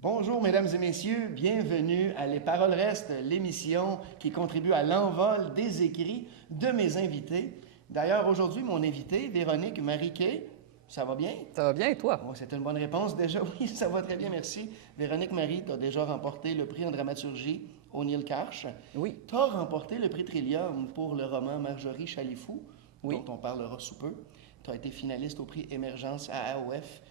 Bonjour, mesdames et messieurs, bienvenue à Les Paroles Restent, l'émission qui contribue à l'envol des écrits de mes invités. D'ailleurs, aujourd'hui, mon invité, Véronique Mariquet, ça va bien? Ça va bien et toi? Bon, c'est une bonne réponse déjà. Oui, ça va très bien, merci. Véronique Marie, tu as déjà remporté le prix en dramaturgie O'Neill Karch. Oui, Tu as remporté le prix Trillium pour le roman Marjorie Chalifou, dont oui, on parlera sous peu. Tu as été finaliste au prix Émergence à AOF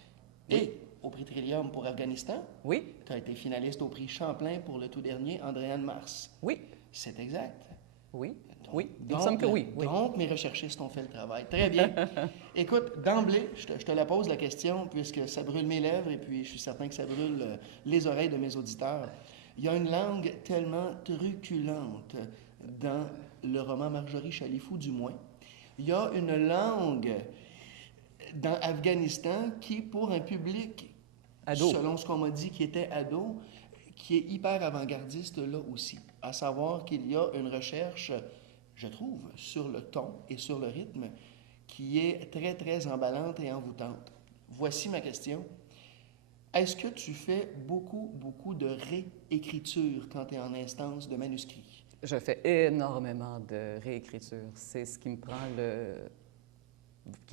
oui, et au prix Trillium pour Afghanistan. oui, Tu as été finaliste au prix Champlain pour le tout dernier Andréane Mars. oui, C'est exact. oui, Donc, oui. Il me semble que oui, oui. donc, mes recherchistes ont fait le travail. Très bien. Écoute, d'emblée, je te la pose la question, puisque ça brûle mes lèvres et puis je suis certain que ça brûle les oreilles de mes auditeurs. Il y a une langue tellement truculente dans le roman Marjorie Chalifou, du moins. Il y a une langue dans Afghanistan qui, pour un public, Ado. selon ce qu'on m'a dit, qui était ado, qui est hyper avant-gardiste là aussi. À savoir qu'il y a une recherche, je trouve, sur le ton et sur le rythme qui est très, très emballante et envoûtante. Voici ma question. Est-ce que tu fais beaucoup, beaucoup de réécriture quand tu es en instance de manuscrit? Je fais énormément de réécriture. C'est ce qui me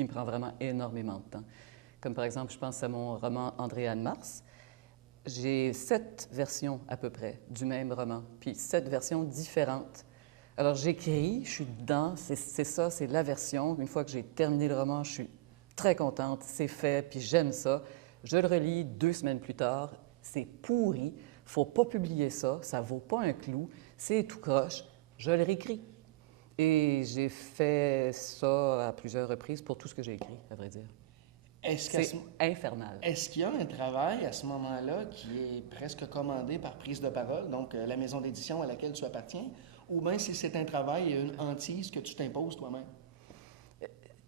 prend vraiment énormément de temps. Comme par exemple, je pense à mon roman Andréane Mars. J'ai 7 versions à peu près du même roman, puis 7 versions différentes. Alors j'écris, je suis dedans, c'est ça, c'est la version. Une fois que j'ai terminé le roman, je suis très contente, c'est fait, puis j'aime ça. Je le relis 2 semaines plus tard, c'est pourri, faut pas publier ça, ça vaut pas un clou, c'est tout croche, je le réécris. Et j'ai fait ça à plusieurs reprises pour tout ce que j'ai écrit, à vrai dire. Est-ce qu'à ce- C'est infernal. Est-ce qu'il y a un travail à ce moment-là qui est presque commandé par prise de parole, donc la maison d'édition à laquelle tu appartiens, ou bien si c'est un travail et une hantise que tu t'imposes toi-même?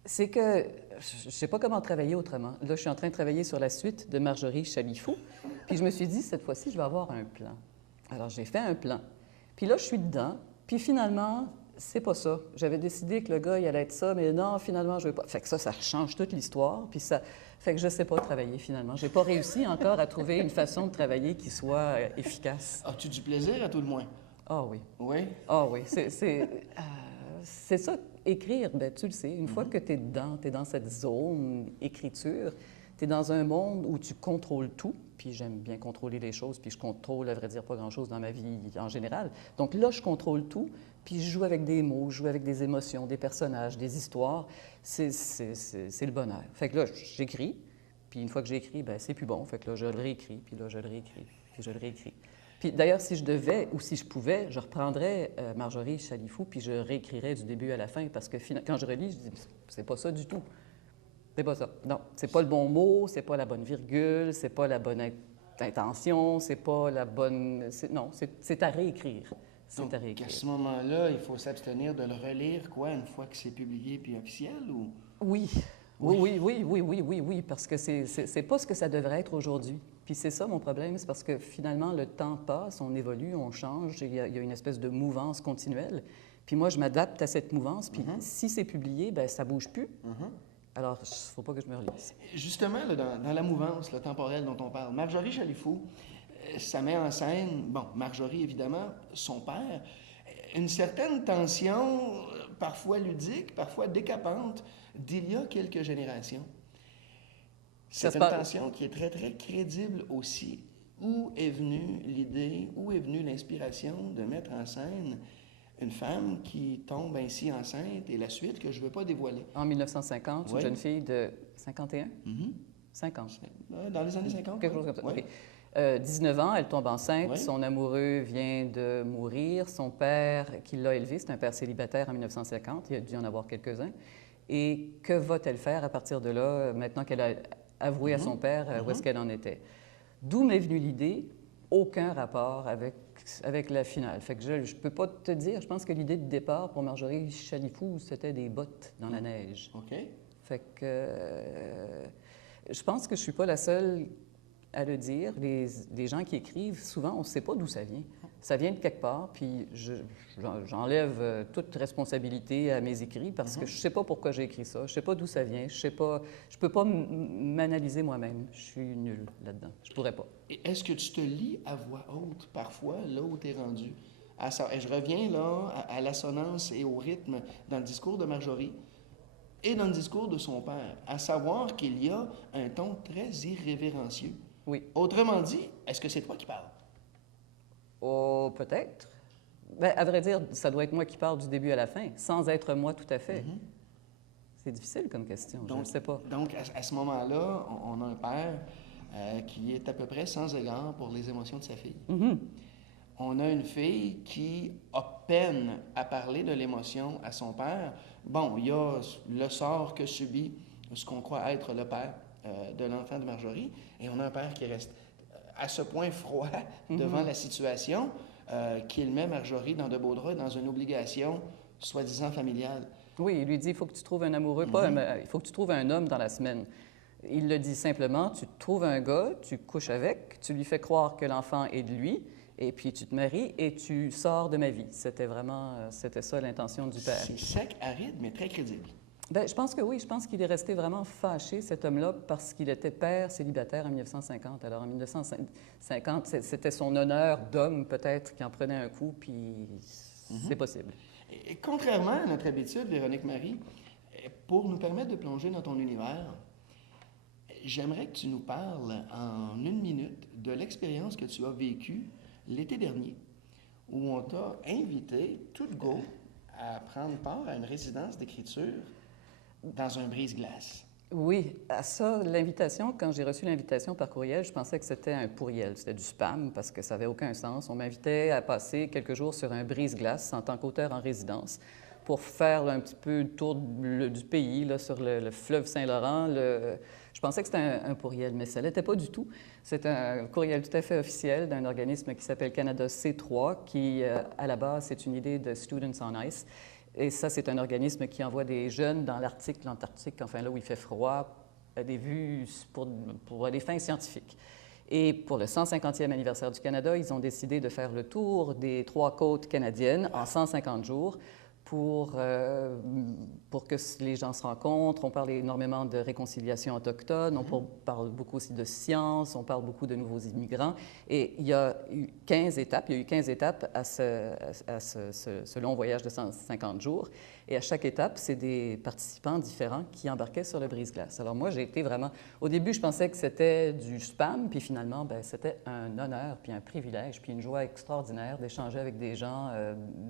C'est que je ne sais pas comment travailler autrement. Là, je suis en train de travailler sur la suite de Marjorie Chalifou. Puis je me suis dit, cette fois-ci, je vais avoir un plan. Alors, j'ai fait un plan. Puis là, je suis dedans. Puis finalement, c'est pas ça. J'avais décidé que le gars, il allait être ça, mais non, finalement, je veux pas. Fait que ça change toute l'histoire. Puis ça fait que je sais pas travailler finalement. J'ai pas réussi encore à trouver une façon de travailler qui soit efficace. As-tu du plaisir à tout le moins? Ah oui. Oui? Ah oui, c'est ça, écrire, ben, tu le sais, une fois que tu es dedans, tu es dans cette zone écriture, tu es dans un monde où tu contrôles tout, puis j'aime bien contrôler les choses, puis je contrôle, à vrai dire, pas grand-chose dans ma vie en général. Donc là, je contrôle tout, puis je joue avec des mots, je joue avec des émotions, des personnages, des histoires. C'est le bonheur. Fait que là, j'écris, puis une fois que j'ai écrit, ben, c'est plus bon. Fait que là, je le réécris, puis là, je le réécris, puis je le réécris. Puis d'ailleurs, si je devais ou si je pouvais, je reprendrais Marjorie Chalifou puis je réécrirais du début à la fin parce que quand je relis, je dis c'est pas ça du tout. C'est pas ça. Non, c'est pas le bon mot, c'est pas la bonne virgule, c'est pas la bonne intention, c'est pas la bonne. Non, c'est à réécrire. C'est Donc, à à réécrire. ce moment-là, il faut s'abstenir de le relire, quoi, une fois que c'est publié puis officiel, ou? Oui, Oui. oui, parce que c'est pas ce que ça devrait être aujourd'hui. Puis c'est ça mon problème, c'est parce que finalement, le temps passe, on évolue, on change, il y a une espèce de mouvance continuelle. Puis moi, je m'adapte à cette mouvance, puis si c'est publié, ben ça bouge plus. Alors, il faut pas que je me relise. Justement, là, dans la mouvance là, temporelle dont on parle, Marjorie Chalifou, ça met en scène, bon, Marjorie évidemment, son père, une certaine tension, parfois ludique, parfois décapante, d'il y a quelques générations. Ça C'est se une passe. tension qui est très, très crédible aussi. Où est venue l'idée, où est venue l'inspiration de mettre en scène une femme qui tombe ainsi enceinte et la suite que je ne veux pas dévoiler? En 1950, une Oui. jeune fille de 51? Mhm. 50. Dans les années 50, Quelque oui. chose comme ça. Oui. OK. 19 ans, elle tombe enceinte, Oui. son amoureux vient de mourir, son père qui l'a élevée, c'est un père célibataire en 1950, il a dû en avoir quelques-uns. Et que va-t-elle faire à partir de là, maintenant qu'elle a avoué à son père où est-ce qu'elle en était? D'où m'est venue l'idée? Aucun rapport avec la finale. Fait que je ne peux pas te dire, je pense que l'idée de départ pour Marjorie Chalifou, c'était des bottes dans la neige. OK. Fait que je pense que je suis pas la seule à le dire. Les gens qui écrivent, souvent, on ne sait pas d'où ça vient. Ça vient de quelque part, puis j'enlève toute responsabilité à mes écrits parce que je ne sais pas pourquoi j'ai écrit ça, je ne sais pas d'où ça vient, je ne peux pas m'analyser moi-même. Je suis nul là-dedans. Je ne pourrais pas. Et est-ce que tu te lis à voix haute parfois, là où tu es rendu? Et je reviens là à l'assonance et au rythme dans le discours de Marjorie et dans le discours de son père, à savoir qu'il y a un ton très irrévérencieux. Oui. Autrement dit, est-ce que c'est toi qui parles? Oh, peut-être. Bien, à vrai dire, ça doit être moi qui parle du début à la fin, sans être moi tout à fait. C'est difficile comme question, je ne sais pas. Donc, à ce moment-là, on a un père qui est à peu près sans égard pour les émotions de sa fille. On a une fille qui a peine à parler de l'émotion à son père. Bon, il y a le sort que subit ce qu'on croit être le père de l'enfant de Marjorie, et on a un père qui reste à ce point froid devant la situation qu'il met Marjorie dans de beaux draps, dans une obligation soi-disant familiale. Oui, il lui dit, il faut que tu trouves un amoureux, il faut que tu trouves un homme dans la semaine. Il le dit simplement, tu trouves un gars, tu couches avec, tu lui fais croire que l'enfant est de lui, et puis tu te maries et tu sors de ma vie. C'était ça l'intention du père. C'est sec, aride, mais très crédible. Bien, je pense que oui, je pense qu'il est resté vraiment fâché, cet homme-là, parce qu'il était père célibataire en 1950. Alors, en 1950, c'était son honneur d'homme, peut-être, qui en prenait un coup, puis c'est possible. Et contrairement à notre habitude, Véronique Marie, pour nous permettre de plonger dans ton univers, j'aimerais que tu nous parles en 1 minute de l'expérience que tu as vécue l'été dernier, où on t'a invité, tout go, à prendre part à une résidence d'écriture dans un brise-glace. Oui, à ça, l'invitation, quand j'ai reçu l'invitation par courriel, je pensais que c'était un pourriel, c'était du spam parce que ça n'avait aucun sens. On m'invitait à passer quelques jours sur un brise-glace en tant qu'auteur en résidence pour faire un petit peu le tour du pays, là, sur le fleuve Saint-Laurent. Je pensais que c'était un pourriel, mais ça ne l'était pas du tout. C'est un courriel tout à fait officiel d'un organisme qui s'appelle Canada C3, qui, à la base, c'est une idée de Students on Ice. Et ça, c'est un organisme qui envoie des jeunes dans l'Arctique, l'Antarctique, enfin là où il fait froid, à des vues pour des fins scientifiques. Et pour le 150e anniversaire du Canada, ils ont décidé de faire le tour des 3 côtes canadiennes en 150 jours pour que les gens se rencontrent. On parle énormément de réconciliation autochtone, on parle beaucoup aussi de science, on parle beaucoup de nouveaux immigrants. Et il y a eu 15 étapes, à ce long voyage de 150 jours. Et à chaque étape, c'est des participants différents qui embarquaient sur le brise-glace. Alors moi, j'ai été vraiment... Au début, je pensais que c'était du spam, puis finalement, bien, c'était un honneur, puis un privilège, puis une joie extraordinaire d'échanger avec des gens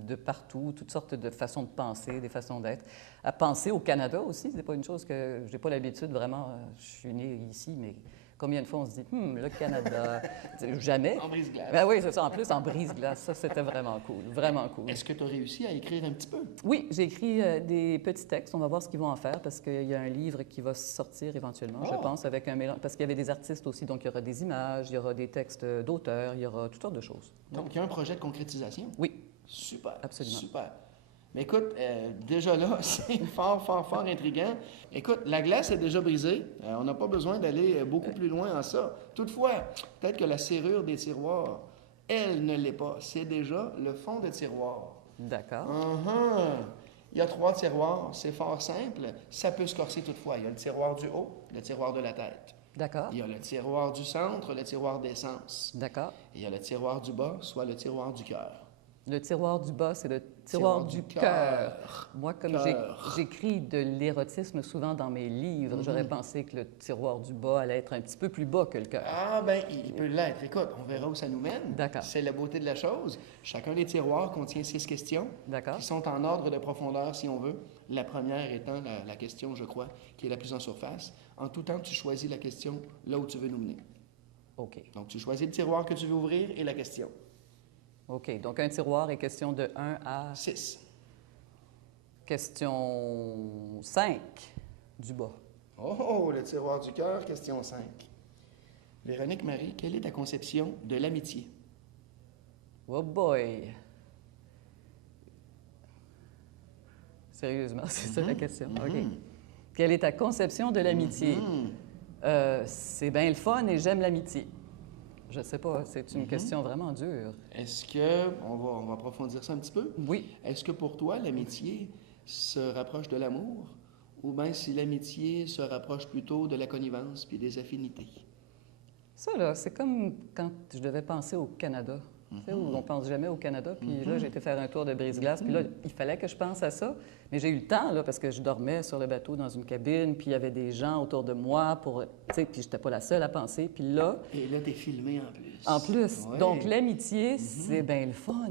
de partout, toutes sortes de façons de penser, des façons d'être. À penser au Canada aussi, c'est pas une chose que j'ai pas l'habitude vraiment... je suis né ici, mais... Combien de fois on se dit, le Canada, jamais. En brise-glace. Ben oui, c'est ça. En plus, en brise-glace, ça, c'était vraiment cool, vraiment cool. Est-ce que tu as réussi à écrire un petit peu? Oui, j'ai écrit des petits textes. On va voir ce qu'ils vont en faire parce qu'il y a un livre qui va sortir éventuellement, je pense, avec un mélange. Parce qu'il y avait des artistes aussi, donc il y aura des images, il y aura des textes d'auteurs, il y aura toutes sortes de choses. Donc, il y a un projet de concrétisation? Oui. Super. Absolument. Super. Mais écoute, déjà là, c'est fort intriguant. Écoute, la glace est déjà brisée. On n'a pas besoin d'aller beaucoup plus loin en ça. Toutefois, peut-être que la serrure des tiroirs, elle ne l'est pas. C'est déjà le fond des tiroirs. D'accord. Il y a 3 tiroirs. C'est fort simple. Ça peut se corser toutefois. Il y a le tiroir du haut, le tiroir de la tête. D'accord. Il y a le tiroir du centre, le tiroir d'essence. D'accord. Et il y a le tiroir du bas, soit le tiroir du cœur. Le tiroir du bas, c'est le tiroir du cœur. Moi, comme j'écris de l'érotisme souvent dans mes livres, j'aurais pensé que le tiroir du bas allait être un petit peu plus bas que le cœur. Ah, bien, il peut l'être. Écoute, on verra où ça nous mène. D'accord. C'est la beauté de la chose. Chacun des tiroirs contient 6 questions qui sont en ordre de profondeur, si on veut. La première étant la question, je crois, qui est la plus en surface. En tout temps, tu choisis la question là où tu veux nous mener. OK. Donc, tu choisis le tiroir que tu veux ouvrir et la question. OK. Donc, un tiroir est question de 1 à... 6. Question 5 du bas. Oh, le tiroir du cœur, question 5. Véronique Marie, quelle est ta conception de l'amitié? Oh boy! Sérieusement, c'est ça la question. OK. Quelle est ta conception de l'amitié? C'est bien le fun et j'aime l'amitié. Je sais pas, c'est une question vraiment dure. Est-ce que, on va approfondir ça un petit peu, Oui. est-ce que pour toi, l'amitié se rapproche de l'amour ou bien si l'amitié se rapproche plutôt de la connivence puis des affinités? Ça, là, c'est comme quand je devais penser au Canada. Tu sais, où on pense jamais au Canada. Puis là, j'ai été faire un tour de brise-glace. Puis là, il fallait que je pense à ça. Mais j'ai eu le temps, là, parce que je dormais sur le bateau dans une cabine. Puis il y avait des gens autour de moi pour... Tu sais, puis j'étais pas la seule à penser. Puis là... Et là, t'es filmé en plus. En plus. Ouais. Donc, l'amitié, c'est bien le fun.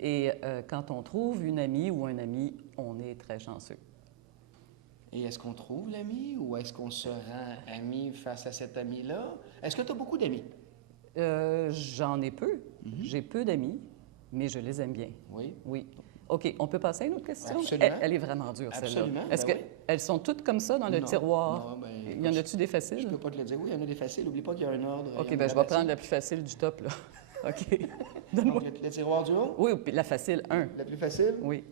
Et quand on trouve une amie ou un ami, on est très chanceux. Et est-ce qu'on trouve l'ami ou est-ce qu'on se rend ami face à cet ami-là? Est-ce que tu as beaucoup d'amis? J'en ai peu. J'ai peu d'amis, mais je les aime bien. Oui. Oui. OK, on peut passer à une autre question? Absolument. Elle est vraiment dure, celle-là. Absolument, Est-ce ben qu'elles sont toutes comme ça dans le Non, tiroir? non, ben, Il y en a-tu des Je faciles? peux pas te le dire. Oui, il y en a des faciles. N'oublie pas qu'il y a un ordre. OK, il y en a bien, je vais là-dessus. prendre la plus facile du top, là. OK. Donc, Donne-moi. le tiroir du haut? Oui, puis la facile, 1. La plus facile? Oui.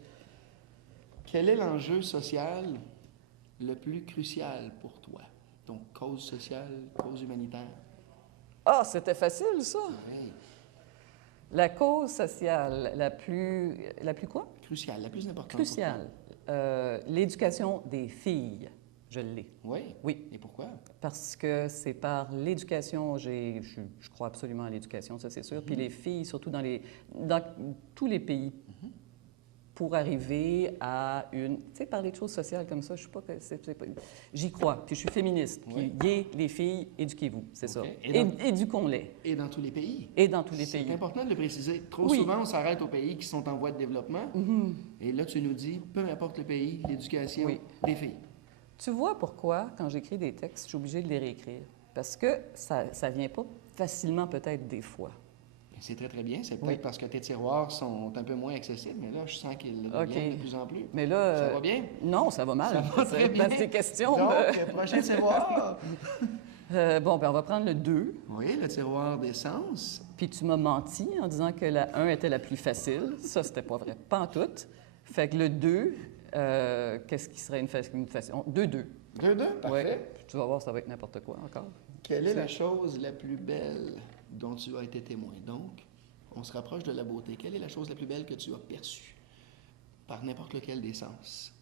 Quel est l'enjeu social le plus crucial pour toi? Donc, cause sociale, cause humanitaire. Ah, c'était facile, ça! Oui. La cause sociale la plus quoi? Cruciale, la plus importante. Cruciale. L'éducation des filles. Je l'ai. Pour toi. Oui. Oui. Et pourquoi? Parce que c'est par l'éducation, je crois absolument à l'éducation, ça c'est sûr. Puis les filles, surtout dans tous les pays, pour arriver à une... Tu sais, parler de choses sociales comme ça, je ne sais pas que j'y crois. Puis je suis féministe. Oui. Puis les filles, éduquez-vous, c'est ça. OK. Et dans- Éduquons-les. Et dans tous les pays. Et dans tous les C'est pays. important de le préciser. Trop Oui. souvent, on s'arrête aux pays qui sont en voie de développement. Et là, tu nous dis, peu importe le pays, l'éducation Oui. des filles. Tu vois pourquoi, quand j'écris des textes, je suis obligée de les réécrire? Parce que ça ne vient pas facilement peut-être des fois. C'est très, très bien. C'est peut-être Oui. parce que tes tiroirs sont un peu moins accessibles, mais là, je sens qu'ils le deviennent de plus en plus. Mais là... Ça va bien? Non, ça va mal. Ça va très bien. Dans ces questions. Donc, prochain tiroir. Bon, ben on va prendre le 2. Oui, le tiroir d'essence. Puis tu m'as menti en disant que la 1 était la plus facile. Ça, c'était pas vrai. Pas en tout. Fait que le 2, qu'est-ce qui serait une facile? 2-2. 2-2, parfait. Ouais. Tu vas voir, ça va être n'importe quoi encore. Quelle est la chose la plus belle dont tu as été témoin? Donc, on se rapproche de la beauté. Quelle est la chose la plus belle que tu as perçue par n'importe lequel des sens?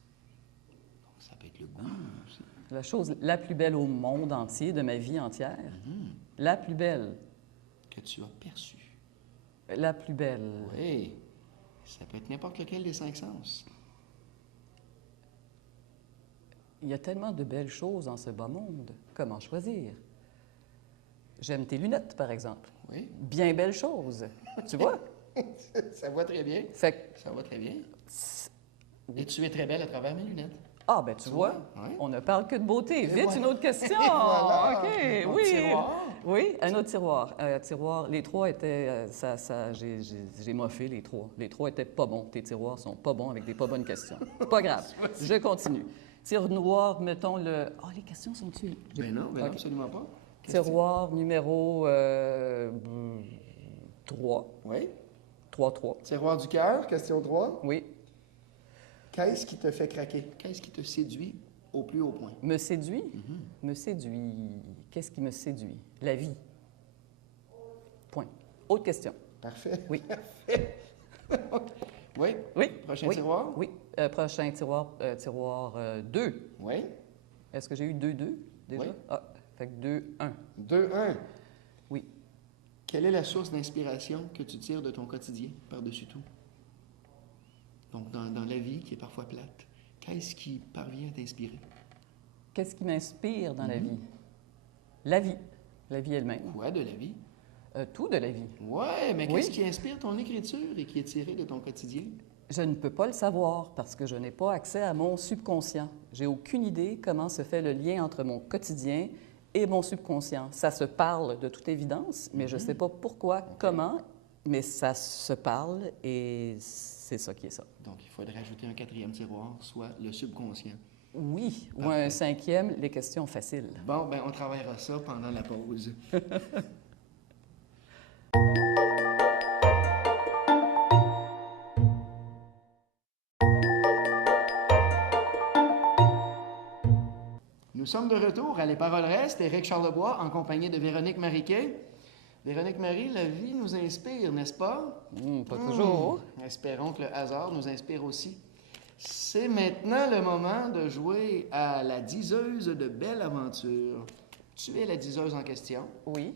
Donc, ça peut être le goût aussi. La chose la plus belle au monde entier, de ma vie entière. La plus belle. Que tu as perçue. La plus belle. Oui. Ça peut être n'importe lequel des 5 sens. Il y a tellement de belles choses dans ce bas monde. Comment choisir? J'aime tes lunettes, par exemple. Oui. Bien belle chose. Tu vois? Ça va très bien. Fait que, Ça va très bien. Et tu es très belle à travers mes lunettes. ah, ben tu vois, Ouais. on ne parle que de beauté. Vite, voilà. une autre question. Voilà. OK, Mon oui. tiroir. Oui, un autre tiroir. Tiroir, les 3 étaient... j'ai moffé les 3. Les 3 étaient pas bons. Tes tiroirs sont pas bons avec des pas bonnes questions. C'est pas grave. Je continue. Tiroir, mettons le... Ah, les questions sont-tu... Ben non, OK. absolument pas. Tiroir numéro 3. Oui. 3-3. Tiroir du cœur, question 3. Oui. Qu'est-ce qui te fait craquer? Qu'est-ce qui te séduit au plus haut point? Me séduit? Me séduit. Qu'est-ce qui me séduit? La vie. Point. Autre question. Parfait. Oui. Oui. Oui. Prochain Oui. tiroir? Oui. Prochain tiroir, tiroir 2. Oui. Est-ce que j'ai eu 2-2 déjà? Oui. Ah, fait que 2-1. 2-1. Oui. Quelle est la source d'inspiration que tu tires de ton quotidien par-dessus tout? Donc, dans la vie qui est parfois plate, qu'est-ce qui parvient à t'inspirer? Qu'est-ce qui m'inspire dans la vie? La vie. La vie elle-même. Quoi de la vie? Tout de la vie. Ouais, mais Oui. qu'est-ce qui inspire ton écriture et qui est tiré de ton quotidien? Je ne peux pas le savoir parce que je n'ai pas accès à mon subconscient. J'ai aucune idée comment se fait le lien entre mon quotidien et mon subconscient. Ça se parle de toute évidence, mais je ne sais pas pourquoi, comment, mais ça se parle et c'est ça qui est ça. Donc, il faudrait ajouter un 4e tiroir, soit le subconscient. Oui, ou Parfait. un 5e, les questions faciles. Bon, ben on travaillera ça pendant la pause. Nous sommes de retour à Les Paroles restent. Éric Charlebois en compagnie de Véronique Mariquet. Véronique Marie, la vie nous inspire, n'est-ce pas? Pas toujours. Espérons que le hasard nous inspire aussi. C'est maintenant le moment de jouer à la diseuse de belle aventure. Tu es la diseuse en question. Oui.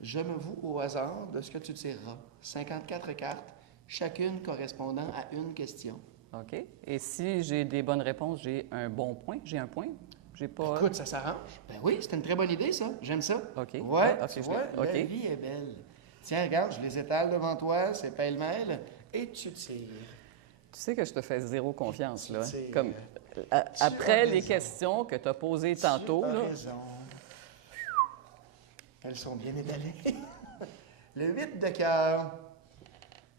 Je me voue au hasard de ce que tu tireras. 54 cartes, chacune correspondant à une question. OK. Et si j'ai des bonnes réponses, j'ai un bon point? J'ai un point? J'ai pas... Écoute, ça s'arrange. Ben oui, c'est une très bonne idée, ça. J'aime ça. OK. Ouais, Ah, OK, tu je vois, l'ai. OK. la vie est belle. Tiens, regarde, je les étale devant toi, c'est pêle-mêle, et tu tires. Tu sais que je te fais zéro confiance, là. Tu sais, Comme, tu après as les raison. questions que tu as posées tantôt, Tu as là. raison. Elles sont bien étalées. Le 8 de cœur.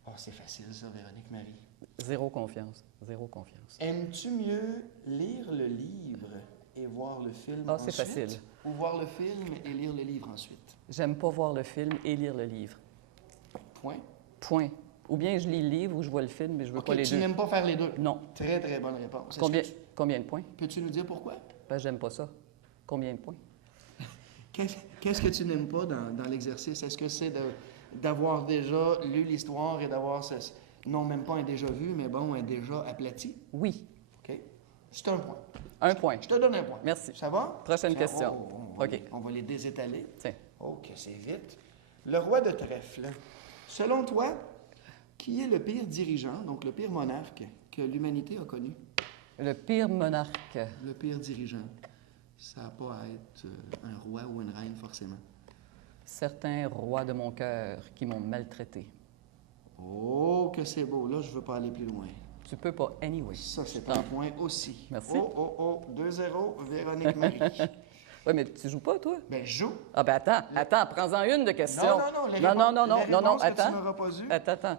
Oh, c'est facile, ça, Véronique Marie. Zéro confiance. Zéro confiance. Aimes-tu mieux lire le livre et voir le film Ah, c'est ensuite? facile. Ou voir le film et lire le livre ensuite? J'aime pas voir le film et lire le livre. Point. Point. Ou bien je lis le livre ou je vois le film, mais je veux OK, pas les tu deux. n'aimes pas faire les deux? Non. Très, très bonne réponse. Est-ce Combien, que tu- combien de points? Peux-tu nous dire pourquoi? Ben, j'aime pas ça. Combien de points? Qu'est-ce que tu n'aimes pas dans l'exercice? Est-ce que c'est d'avoir déjà lu l'histoire et d'avoir non, même pas un déjà vu, mais bon, un déjà aplati? Oui. OK? C'est un point. Un point. Je te donne un point. Merci. Ça va? Prochaine Tiens, question. OK. On va les désétaler. Tiens. OK, c'est vite. Le roi de trèfle. Selon toi, qui est le pire dirigeant, donc le pire monarque que l'humanité a connu? Le pire monarque. Le pire dirigeant. Ça n'a pas à être un roi ou une reine, forcément. Certains rois de mon cœur qui m'ont maltraité. Oh, que c'est beau. Là, je ne veux pas aller plus loin. Tu peux pas, anyway. Ça, c'est Ah. un point aussi. Merci. Oh, 2-0, Véronique Marie. Oui, mais tu joues pas, toi? Ben, joue. Ah, ben attends, prends-en une de question. Non, les non, réponses- non, les non, réponses que attends. tu n'auras pas eues. Attends.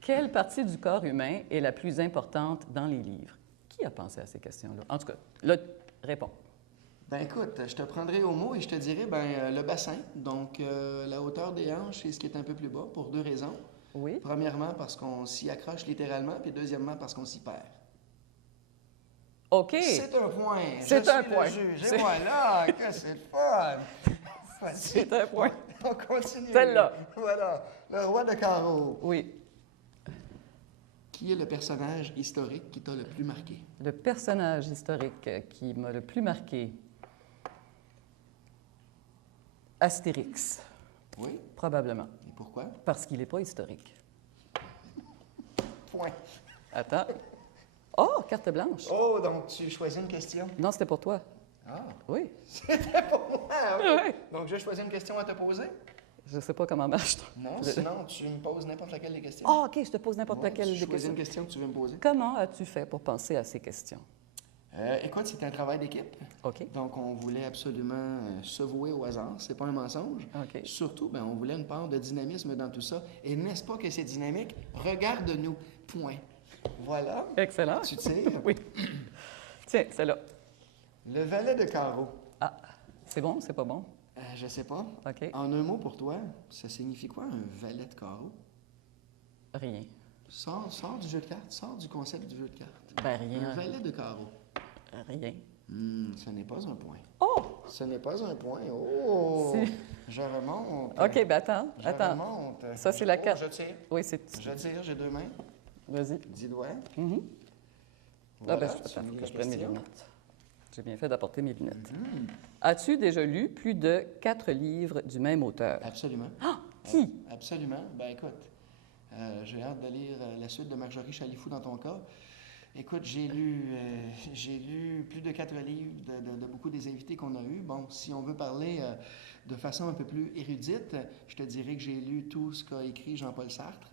Quelle partie du corps humain est la plus importante dans les livres? Qui a pensé à ces questions-là? En tout cas, là, réponds. Ben écoute, je te prendrai au mot et je te dirai le bassin, donc la hauteur des hanches, c'est ce qui est un peu plus bas pour deux raisons. Oui? Premièrement, parce qu'on s'y accroche littéralement, puis deuxièmement, parce qu'on s'y perd. OK. C'est un point. C'est Je un suis le point. juge. C'est- Et voilà, que c'est le fun. Vas-y. C'est un point. On continue. Celle-là. Voilà. Le roi de carreau. Oui. Qui est le personnage historique qui t'a le plus marqué? Le personnage historique qui m'a le plus marqué. Astérix, Oui. probablement. Et pourquoi? Parce qu'il n'est pas historique. Point. Attends. Oh, carte blanche. Oh, donc tu choisis une question. Non, c'était pour toi. Ah, Oui. c'était pour moi. OK. Oui. Donc je choisis une question à te poser? Je sais pas comment marche. Non, sinon tu me poses n'importe laquelle des questions. Ah, OK, je te pose n'importe Ouais, laquelle tu des choisis questions. une question que tu veux me poser. Comment as-tu fait pour penser à ces questions? Écoute, c'est un travail d'équipe. OK. Donc, on voulait absolument se vouer au hasard. C'est pas un mensonge. OK. Surtout, on voulait une part de dynamisme dans tout ça. Et n'est-ce pas que c'est dynamique? Regarde-nous. Point. Voilà. Excellent. Tu tires. Oui. Tiens, c'est là. Le valet de carreau. Ah, c'est bon, c'est pas bon? Je sais pas. OK. En un mot pour toi, ça signifie quoi un valet de carreau? Rien. Sors du jeu de cartes. Sors du concept du jeu de cartes. Ben, Un rien. valet de carreau. Rien. Ce n'est pas un point. Oh! Ce n'est pas un point. Oh! Si. Je remonte. OK, ben attends, Je attends. remonte. Ça, c'est la carte. Je tire. Oui, c'est... Je tire, j'ai deux mains. Vas-y. 10 doigts. Mhm. Voilà, ben, tu attends, me faut lis que la je prenne mes question. lunettes. J'ai bien fait d'apporter mes lunettes. As-tu déjà lu plus de 4 livres du même auteur? Absolument. Ah! Qui? Absolument. Ben écoute, j'ai hâte de lire la suite de Marjorie Chalifou dans ton cas. Écoute, j'ai lu plus de 4 livres de beaucoup des invités qu'on a eus. Bon, si on veut parler de façon un peu plus érudite, je te dirais que j'ai lu tout ce qu'a écrit Jean-Paul Sartre,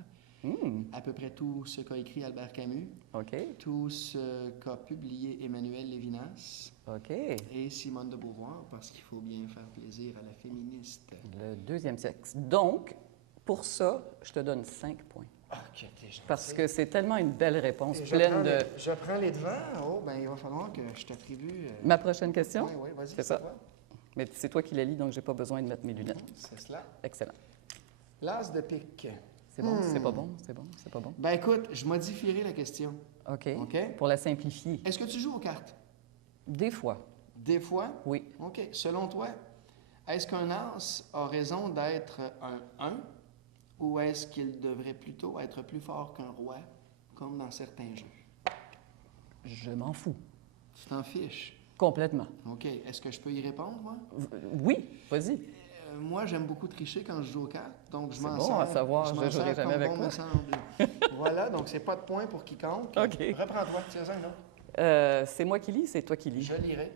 à peu près tout ce qu'a écrit Albert Camus, OK. tout ce qu'a publié Emmanuel Lévinas OK. et Simone de Beauvoir, parce qu'il faut bien faire plaisir à la féministe. Le deuxième sexe. Donc, pour ça, je te donne 5 points. OK, t'es gentil. Parce que c'est tellement une belle réponse, Et pleine de... Je prends les devants. Oh, ben il va falloir que je t'attribue... Ma prochaine question? Oui, oui, vas-y. C'est ça. toi. Mais c'est toi qui la lis, donc j'ai pas besoin de mettre mes lunettes. C'est cela. Excellent. L'as de pique. C'est bon? C'est pas bon? C'est bon? C'est pas bon? Ben écoute, je modifierai la question. OK. OK. Pour la simplifier. Est-ce que tu joues aux cartes? Des fois, Des fois? oui. OK. Selon toi, Est-ce qu'un as a raison d'être un 1 ou est-ce qu'il devrait plutôt être plus fort qu'un roi, comme dans certains jeux? Je m'en fous. Tu t'en fiches? Complètement. OK. Est-ce que je peux y répondre, moi? Oui, vas-y. Moi, j'aime beaucoup tricher quand je joue aux cartes, donc je C'est m'en bon sers. à savoir, je je m'en ne jouerai sers jamais comme avec bon toi. me semble. Voilà, donc c'est pas de point pour quiconque. OK. Reprends-toi, tire-en un autre. C'est moi qui lis, c'est toi qui lis. Je lirai,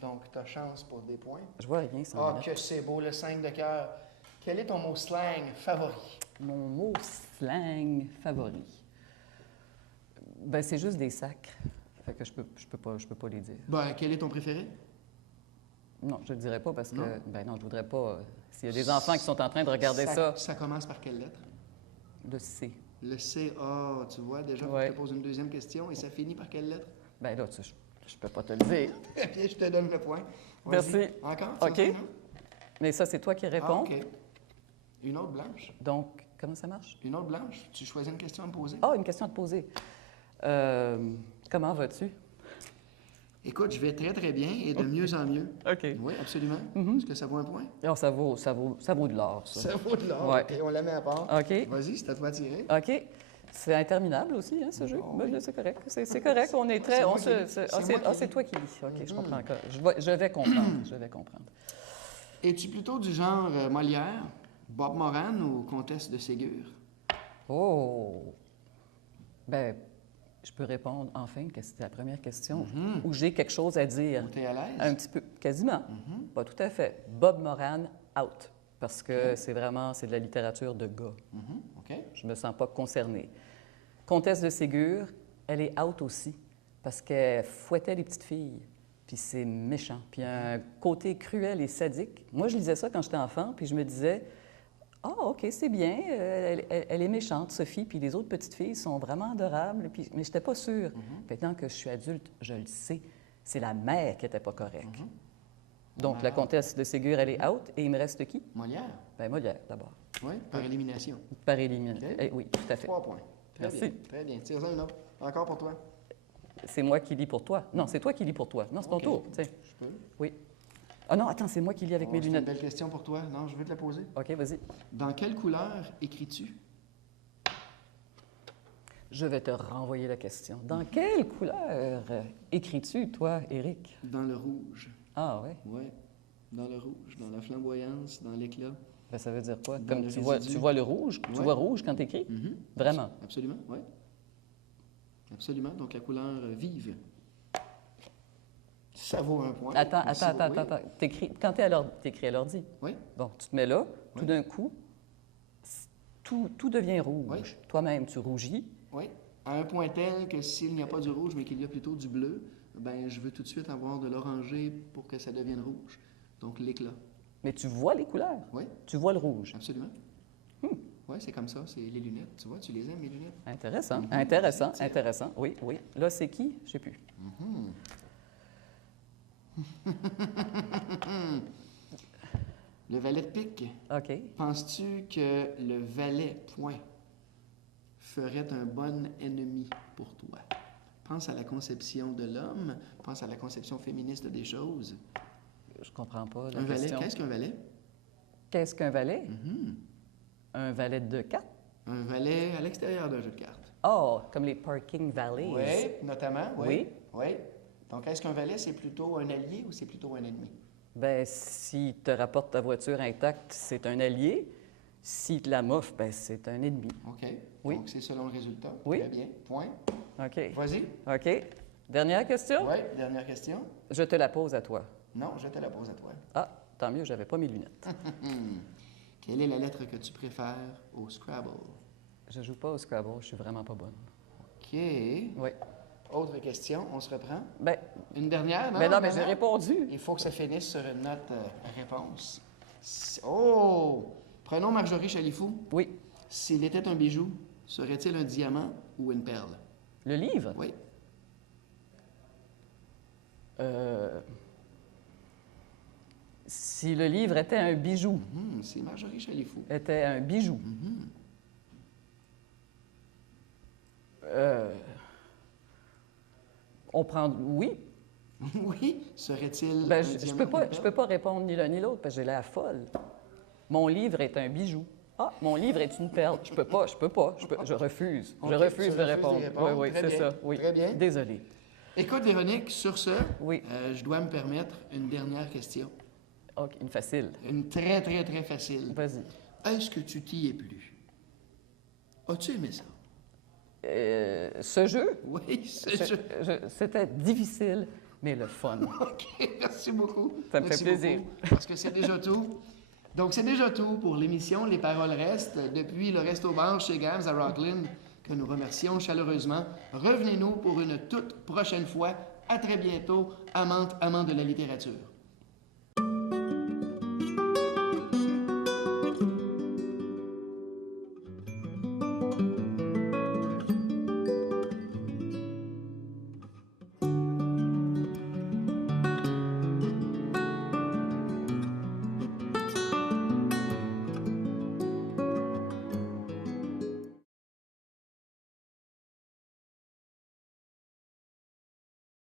donc tu as chance pour des points. Je vois rien sans Ah, lunettes. que c'est beau, le 5 de cœur. Quel est ton mot slang favori? Mon mot slang favori. Ben, c'est juste des sacs. Fait que je peux pas les dire. Ben, quel est ton préféré? Non, je ne le dirais pas parce que, Non? ben non, je voudrais pas. S'il y a des enfants qui sont en train de regarder ça, Ça commence par quelle lettre? le C. Le C. Ah, tu vois, déjà, Ouais. je te pose une deuxième question et ça finit par quelle lettre? Ben là, je peux pas te le dire. Eh bien, je te donne le point. Vas-y. Merci. Encore? OK. Tire-en un? Mais ça, c'est toi qui Ah, réponds. OK. Une autre blanche? Donc, comment ça marche? Une autre blanche? Tu choisis une question à me poser? Ah, une question à te poser. Comment vas-tu? Écoute, je vais très, très bien et de mieux en mieux. OK. Oui, absolument. Mhm. Est-ce que ça vaut un point? Alors, ça vaut de l'or, ça. Ça vaut de l'or. Ouais. OK, on la met à part. OK. Vas-y, c'est à toi de tirer. OK. C'est interminable aussi, hein, ce jeu. Oh, Ben, oui. là, c'est correct. C'est correct. On est très. C'est On moi qui se, lis. c'est C'est moi qui c'est lis. toi qui lis. OK, je Mhm. comprends encore. Je vais comprendre. Je vais comprendre. Es-tu plutôt du genre Molière, Bob Moran ou Comtesse de Ségur? Oh! Ben, je peux répondre enfin, que c'était la première question, Mhm. où j'ai quelque chose à dire. Ou t'es à l'aise? Un petit peu, quasiment. Mhm. Pas tout à fait. Bob Moran, out. Parce que c'est de la littérature de gars. Mhm. OK. Je me sens pas concernée. Comtesse de Ségur, elle est out aussi, parce qu'elle fouettait les petites filles. Puis c'est méchant. Puis il y a un côté cruel et sadique. Moi, je lisais ça quand j'étais enfant, puis je me disais, ah, OK, c'est bien, elle est méchante, Sophie, puis les autres petites filles sont vraiment adorables. Puis, mais je n'étais pas sûre. Maintenant que je suis adulte, je le sais. C'est la mère qui n'était pas correcte. Donc, la comtesse de Ségur, elle est out, et il me reste qui? Molière? Bien, Molière, d'abord. Oui, par élimination. Par élimination. OK. Oui, tout à fait. 3 points. Très Merci. bien. Très bien. Tire-en une autre. Encore pour toi. C'est moi qui lis pour toi. Non, c'est toi qui lis pour toi. Non, c'est ton OK. tour. Tiens. Je peux? Oui. Ah non, attends, c'est moi qui lis avec mes C'est une lunettes. belle question pour toi. Non, je veux te la poser. OK, vas-y. Dans quelle couleur écris-tu? Je vais te renvoyer la question. Dans quelle couleur écris-tu, toi, Éric? Dans le rouge. Ah, ouais. Oui. Dans le rouge, dans la flamboyance, dans l'éclat. Ben, ça veut dire quoi? Dans Comme le tu vois résidu. le rouge? Tu Ouais. vois rouge quand tu écris? Vraiment? Absolument, oui. Absolument. Donc, la couleur vive. Ça vaut un point. Attends. Oui. Quand t'écris à l'ordi. Oui. Bon, tu te mets là, tout Oui. d'un coup, tout devient rouge. Oui. Toi-même, tu rougis. Oui. À un point tel que s'il n'y a pas du rouge, mais qu'il y a plutôt du bleu, ben je veux tout de suite avoir de l'orangé pour que ça devienne rouge. Donc, l'éclat. Mais tu vois les couleurs. Oui, Tu vois le rouge. absolument. Oui, c'est comme ça. C'est les lunettes. Tu vois, tu les aimes, mes lunettes? Intéressant, Mhm. intéressant, Tiens. intéressant. Oui, oui. Là, c'est qui? Je sais plus. Le valet de pique. OK. Penses-tu que le valet, point, ferait un bon ennemi pour toi? Pense à la conception de l'homme, pense à la conception féministe des choses. Je comprends pas la Un valet, question. qu'est-ce qu'un valet? Qu'est-ce qu'un valet? Mhm. Un valet de cartes? Un valet à l'extérieur d'un jeu de cartes. Oh, comme les parking valets. Oui, notamment. Oui. Oui. Donc, est-ce qu'un valet, c'est plutôt un allié ou c'est plutôt un ennemi? Ben, s'il te rapporte ta voiture intacte, c'est un allié. S'il te la moffe, ben, c'est un ennemi. OK. Oui. Donc, c'est selon le résultat. Oui. Très bien. Point. OK. Vas-y. OK. Dernière question? Oui, dernière question. Je te la pose à toi. Non, je te la pose à toi. Ah, tant mieux, j'avais pas mes lunettes. Quelle est la lettre que tu préfères au Scrabble? Je joue pas au Scrabble, je suis vraiment pas bonne. OK. Oui. Autre question, on se reprend. Ben, Une dernière, non? mais non, mais Une j'ai dernière? répondu. Il faut que ça finisse sur une note réponse. Oh! Prenons Marjorie Chalifou. Oui. S'il était un bijou, serait-il un diamant ou une perle? Le livre? Oui. Si le livre était un bijou, C'est Marjorie Chalifou. était un bijou. On prend... Oui, Oui, serait-il Ben, un je diamant peux ou pas, une je perle? peux pas répondre ni l'un ni l'autre parce que j'ai l'air folle. Mon livre est un bijou. Ah, mon livre est une perle. Je peux pas, je refuse. Ok, Je tu refuse de refuses répondre. d'y répondre. Oui, Très c'est bien, ça. Oui. très bien. Désolée. Écoute, Véronique, sur ce, Oui. je dois me permettre une dernière question. OK, une facile. Une très, très, très facile. Vas-y. Est-ce que tu t'y es plu? As-tu aimé ça? Ce jeu, Oui, c'est je... c'était difficile, mais le fun. OK, merci beaucoup. Ça me fait Merci plaisir. beaucoup, parce que c'est déjà tout. Donc, c'est déjà tout pour l'émission Les Paroles restent. Depuis le Resto Bar chez Gams à Rockland, que nous remercions chaleureusement. Revenez-nous pour une toute prochaine fois. À très bientôt, amante de la littérature.